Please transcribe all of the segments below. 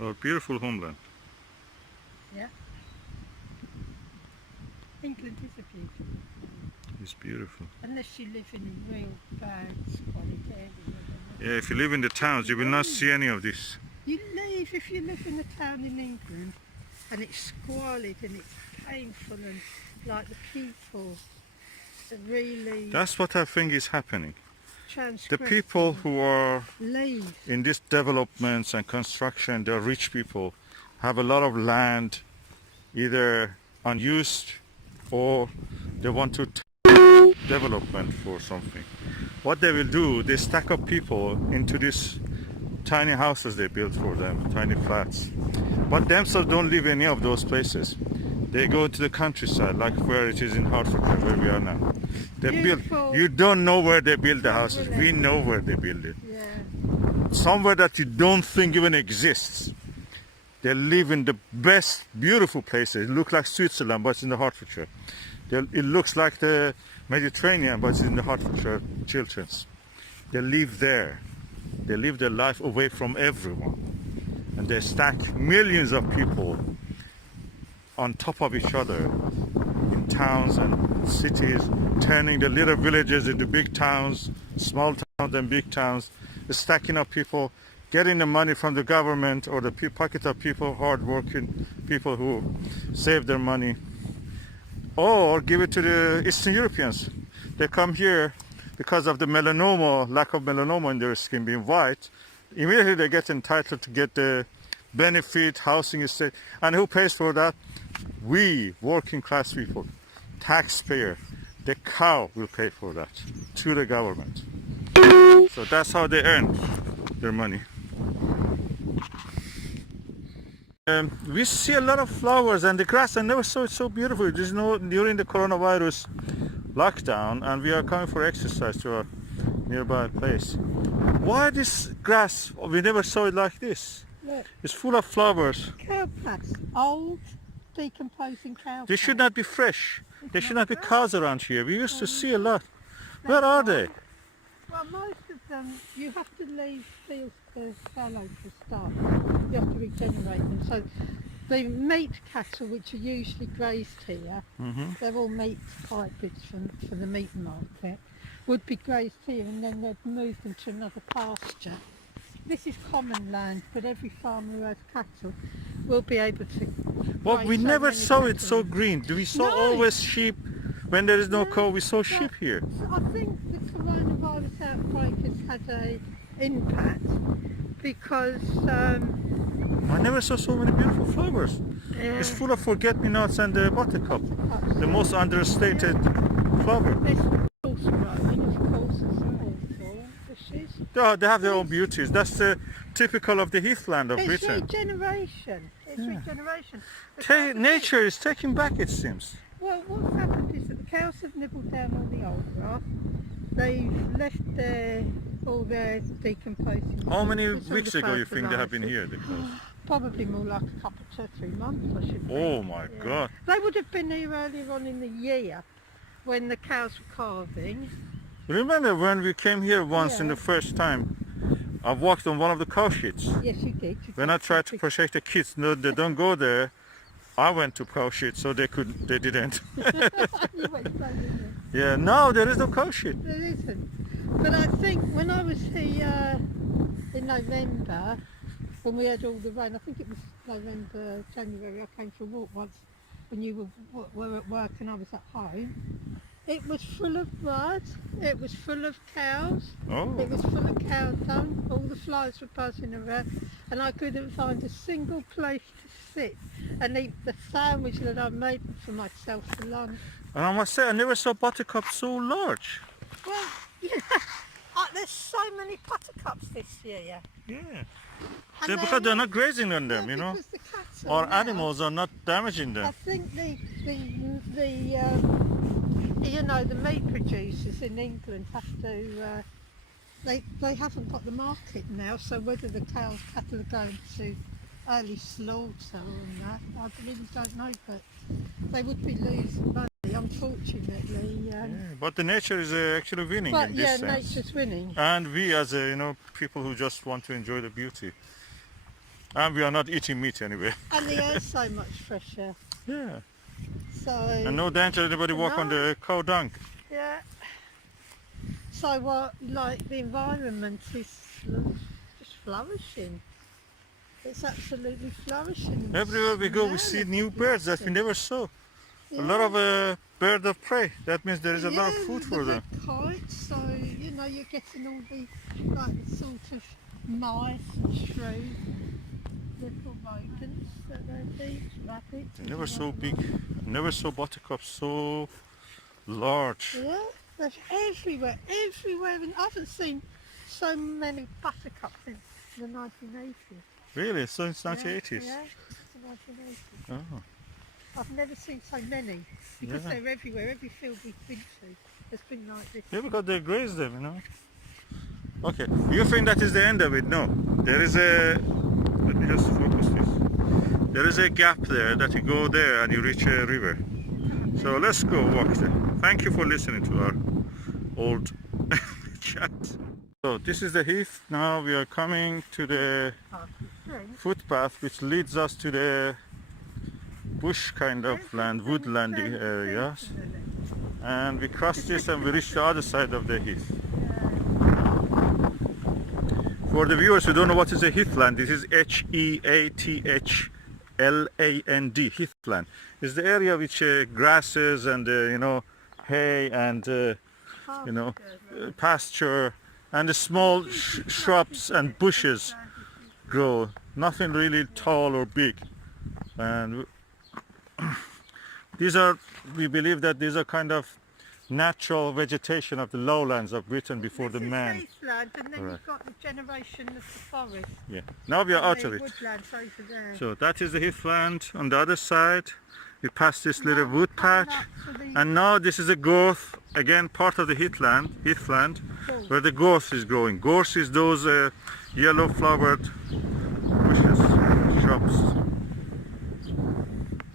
Our beautiful homeland. Yeah. England is a beautiful. It's beautiful. Unless you live in a real bad, squalid area. Yeah, if you live in the towns, you will not see any of this. You leave if you live in a town in England and it's squalid and it's painful and like the people are really That's what I think is happening. The transgressive. people who are Leave. in these developments and construction, they're rich people, have a lot of land, either unused or they want to development for something. What they will do, they stack up people into these tiny houses they built for them, tiny flats. But themselves don't live any of those places. They go to the countryside, like where it is in Hertfordshire, where we are now. They build. You don't know where they build the houses. We know where they build it. Yeah. Somewhere that you don't think even exists. They live in the best, beautiful places. It looks like Switzerland, but it's in the Hertfordshire. It looks like the Mediterranean, but it's in the Hertfordshire Chilterns. They live there. They live their life away from everyone. And they stack millions of people on top of each other in towns and cities, turning the little villages into big towns, small towns and big towns, stacking up people, getting the money from the government or the pocket of people, hard-working people who save their money, or give it to the Eastern Europeans. They come here because of the melanoma, lack of melanoma in their skin being white. Immediately they get entitled to get the benefit, housing estate. And who pays for that? We, working class people, taxpayer. The cow will pay for that to the government. So that's how they earn their money. We see a lot of flowers and the grass. I never saw it so beautiful. There's no during the coronavirus lockdown, and we are coming for exercise to our nearby place. Why this grass? We never saw it like this. Look. It's full of flowers. Cow pats. Old, decomposing cow They should not be fresh. There should not be cows around here. We used to see a lot. Where are they? Well, most of them, you have to leave fields to fallow to start. You have to regenerate them. So the meat cattle, which are usually grazed here, they're all meat hybrids for the meat market, would be grazed here and then they'd move them to another pasture. This is common land, but every farmer who has cattle will be able to. Well, we never saw it so green. Do we saw always sheep? When there is no cow, we saw sheep here. I think the coronavirus outbreak has had an impact because I never saw so many beautiful flowers. It's full of forget-me-nots and the buttercup, the most understated flower. This course growing, of course, is all fishes. They have their own beauties. That's typical of the Heathland of Britain. It's regeneration. It's regeneration. Nature is taking back, it seems. Well, what's happened is that the cows have nibbled down all the old grass. They've left all their decomposing. How many weeks ago you think they have been here, the cows? Probably more like a couple, 2 or 3 months, I should think. Oh my God. They would have been here earlier on in the year when the cows were calving. Remember when we came here once in the first time, I walked on one of the cow shits. Yes, you did. When I tried to protect the kids, no, they don't go there. I went to cow shit, so they didn't. You went down, didn't you? Yeah, no, there is no cow shit. There isn't. But I think when I was here in November, when we had all the rain, I think it was November, January, I came for a walk once when you were at work and I was at home. It was full of blood, it was full of cows, it was full of cow dung, all the flies were buzzing around, and I couldn't find a single place to sit and eat the sandwich that I made for myself for lunch. And I must say, I never saw buttercups so large. Well, yeah, there's so many buttercups this year. Yeah. Because they're not grazing on them, you know, or animals are not damaging them. I think the meat producers in England have to, they haven't got the market now, so whether the cattle are going to early slaughter and that, I really don't know, but they would be losing money, unfortunately. But the nature is actually winning in this sense. Nature's winning. And we as people who just want to enjoy the beauty. And we are not eating meat anyway. And the air's so much fresher. Yeah. So. And no danger anybody walk on the cow dung. Yeah. So what, like the environment is just flourishing. It's absolutely flourishing. Everywhere we go we see new birds that we never saw. Yeah. A lot of bird of prey. That means there is a lot of food for them. Kites, so you know you're getting all the like sort of mice and shrews, little rodents that they eat, rabbits. Never so big. Never saw buttercups so large. Yeah, they're everywhere, everywhere. And I haven't seen so many buttercups since the 1980s. Really? So it's 1980s? Yeah, it's the 1980s. Oh. I've never seen so many because Yeah. they're everywhere. Every field we've been to has been like this. Yeah, because they graze them, you know. Okay, you think that is the end of it? No. There is a... Let me just focus this. There is a gap there that you go there and you reach a river. So let's go walk there. Thank you for listening to our old chat. So this is the heath. Now we are coming to the footpath which leads us to the bush kind of land, woodland areas. And we cross this and we reach the other side of the heath. For the viewers who don't know what is a heathland, this is Heathland. Heathland is the area which grasses and you know, hay and you know, pasture and the small shrubs and bushes grow. Nothing really tall or big. And these are, we believe that these are kind of natural vegetation of the lowlands of Britain before the man. Heathland, and then you've got the generation of the forest. Yeah. Now we are out of it. Woodlands over there. So that is the heathland. On the other side, we pass this little wood patch, and now this is a gorse. Again, part of the heathland, where the gorse is growing. Gorse is those yellow flowered bushes, shrubs.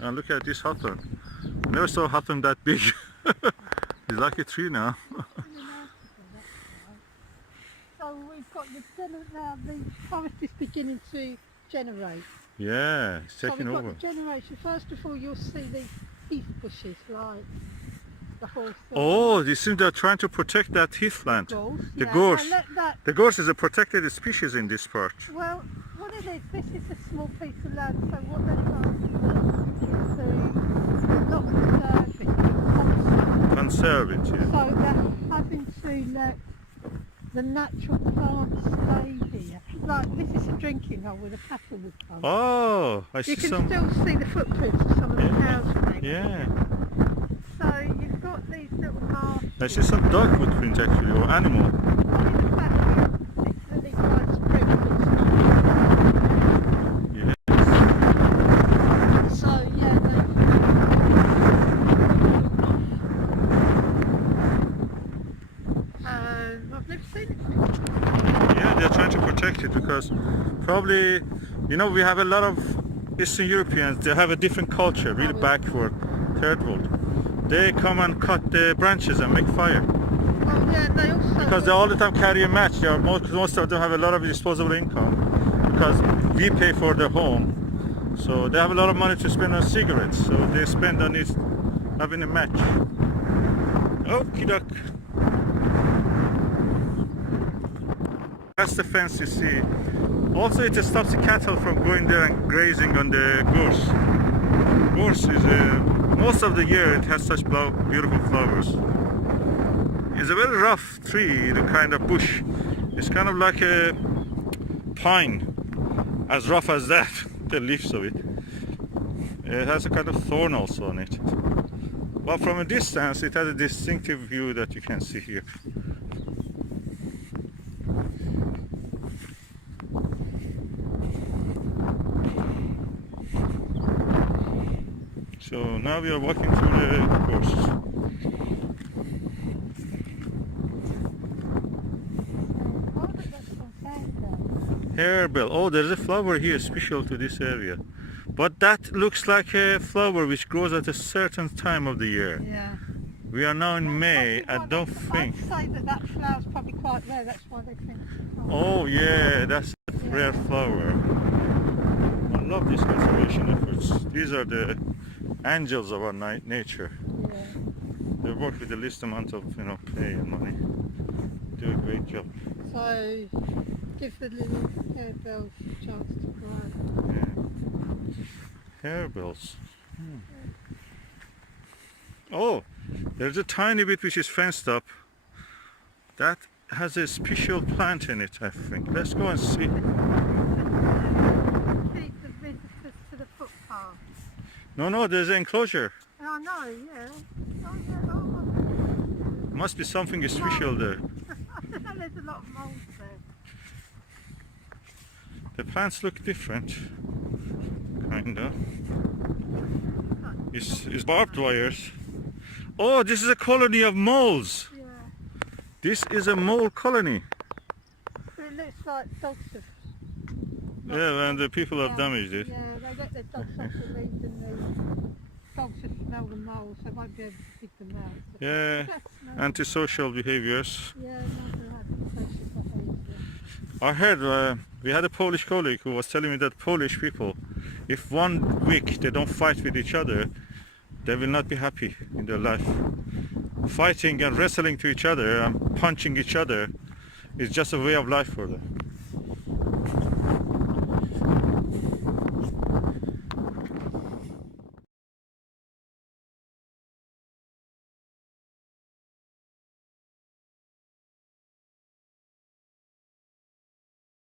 And look at this hawthorn. Never saw hawthorn that big. It's like a tree now. So we've got now the forest is beginning to generate. Yeah, it's taking so we've over. got the generation. First of all, you'll see the heath bushes like the whole thing. Oh, you seem they're trying to protect that heathland. The Yeah, gorse. that, The gorse is a protected species in this part. well, what it is, this is a small piece of land, so what they're trying to do is not conserve it, Conserve it, yeah. so they're having to let the natural plants stay here. Like this is a drinking hole where the cattle would come. Oh, I You see can some. still see the footprints of some of the cows. Yeah, So you've got these little marshes. I see some dog footprint actually, or animal. Particularly widespread with Yes. so yeah, I've never seen it. Yeah, they're trying to protect it because probably, you know, we have a lot of Eastern Europeans. They have a different culture, really backward, third world. They come and cut the branches and make fire. Well, yeah, they also Because they all the time carry a match. They are most of them have a lot of disposable income because we pay for their home. So they have a lot of money to spend on cigarettes. So they spend on it having a match. Okie doke. That's the fence you see. Also it stops the cattle from going there and grazing on the gorse. Gorse is most of the year it has such beautiful flowers. It's a very rough tree, the kind of bush. It's kind of like a pine, as rough as that, the leaves of it. It has a kind of thorn also on it. But from a distance it has a distinctive view that you can see here. So now we are walking through the gorse. Harebell. Oh, there's a flower here special to this area. But that looks like a flower which grows at a certain time of the year. yeah. We are now in May. I don't think. I'd say that flower's probably quite rare. That's why they think. Oh yeah, that's a rare flower. love these conservation efforts. These are the angels of our nature. Yeah. They work with the least amount of pay and money. Do a great job. So give the little harebells a chance to grow. Yeah. Harebells. Oh, there's a tiny bit which is fenced up. That has a special plant in it, I think. Let's go and see. Keep the visitors to the footpath. No, there's an enclosure. I know, yeah. Oh, yeah. Oh, Must be something special there. there's a lot of mould there. The plants look different. Kinda. It's barbed wires. Oh, this is a colony of moles. Yeah. This is a mole colony. But it looks like dogs have... Yeah, and the people have Yeah, damaged it. Yeah, they get their dogs off the leads and the dogs just smell the moles, so they won't be able to dig them out. But Yeah, that's no- antisocial behaviors. Yeah, never had social behaviour. I heard we had a Polish colleague who was telling me that Polish people, if 1 week they don't fight with each other, they will not be happy in their life. Fighting and wrestling to each other and punching each other is just a way of life for them.